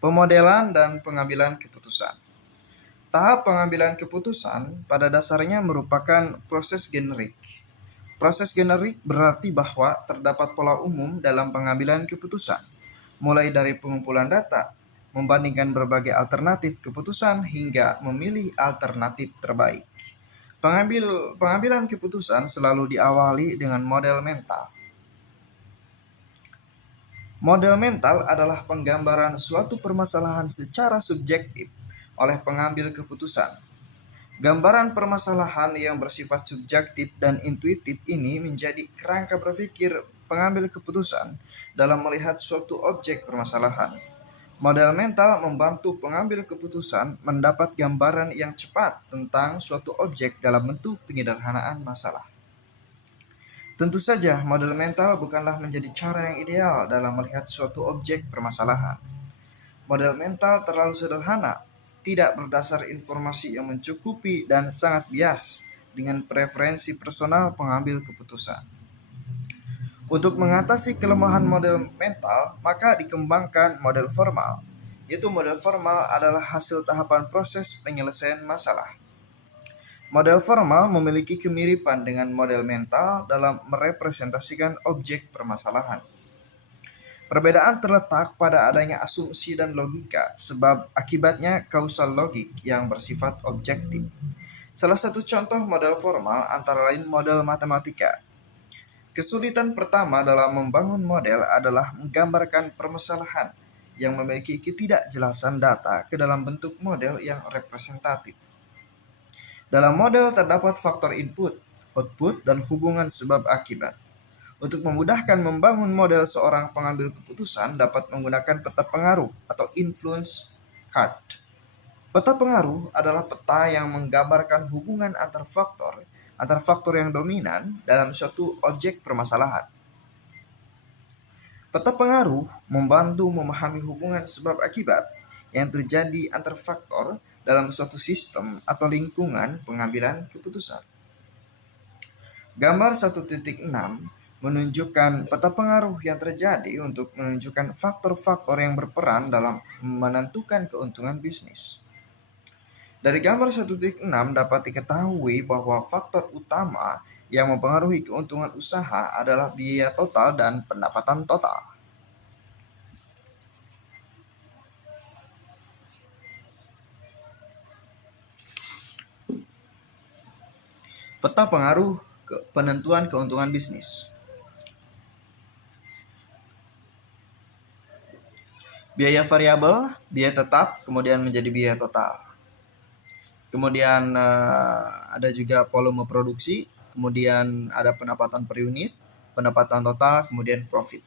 Pemodelan dan pengambilan keputusan. Tahap pengambilan keputusan pada dasarnya merupakan proses generik. Proses generik berarti bahwa terdapat pola umum dalam pengambilan keputusan, mulai dari pengumpulan data, membandingkan berbagai alternatif keputusan hingga memilih alternatif terbaik. Pengambilan keputusan selalu diawali dengan model mental. Model mental adalah penggambaran suatu permasalahan secara subjektif oleh pengambil keputusan. Gambaran permasalahan yang bersifat subjektif dan intuitif ini menjadi kerangka berpikir pengambil keputusan dalam melihat suatu objek permasalahan. Model mental membantu pengambil keputusan mendapat gambaran yang cepat tentang suatu objek dalam bentuk penyederhanaan masalah. Tentu saja, model mental bukanlah menjadi cara yang ideal dalam melihat suatu objek permasalahan. Model mental terlalu sederhana, tidak berdasar informasi yang mencukupi dan sangat bias dengan preferensi personal pengambil keputusan. Untuk mengatasi kelemahan model mental, maka dikembangkan model formal. Yaitu model formal adalah hasil tahapan proses penyelesaian masalah. Model formal memiliki kemiripan dengan model mental dalam merepresentasikan objek permasalahan. Perbedaan terletak pada adanya asumsi dan logika, sebab akibatnya kausal logik yang bersifat objektif. Salah satu contoh model formal antara lain model matematika. Kesulitan pertama dalam membangun model adalah menggambarkan permasalahan yang memiliki ketidakjelasan data ke dalam bentuk model yang representatif. Dalam model terdapat faktor input, output, dan hubungan sebab akibat. Untuk memudahkan membangun model, seorang pengambil keputusan dapat menggunakan peta pengaruh atau influence card. Peta pengaruh adalah peta yang menggambarkan hubungan antar faktor yang dominan dalam suatu objek permasalahan. Peta pengaruh membantu memahami hubungan sebab akibat yang terjadi antar faktor dalam suatu sistem atau lingkungan pengambilan keputusan. Gambar 1.6 menunjukkan peta pengaruh yang terjadi untuk menunjukkan faktor-faktor yang berperan dalam menentukan keuntungan bisnis. Dari gambar 1.6 dapat diketahui bahwa faktor utama yang mempengaruhi keuntungan usaha adalah biaya total dan pendapatan total. Peta pengaruh penentuan keuntungan bisnis. Biaya variabel, biaya tetap, kemudian menjadi biaya total. Kemudian ada juga volume produksi, kemudian ada pendapatan per unit, pendapatan total, kemudian profit.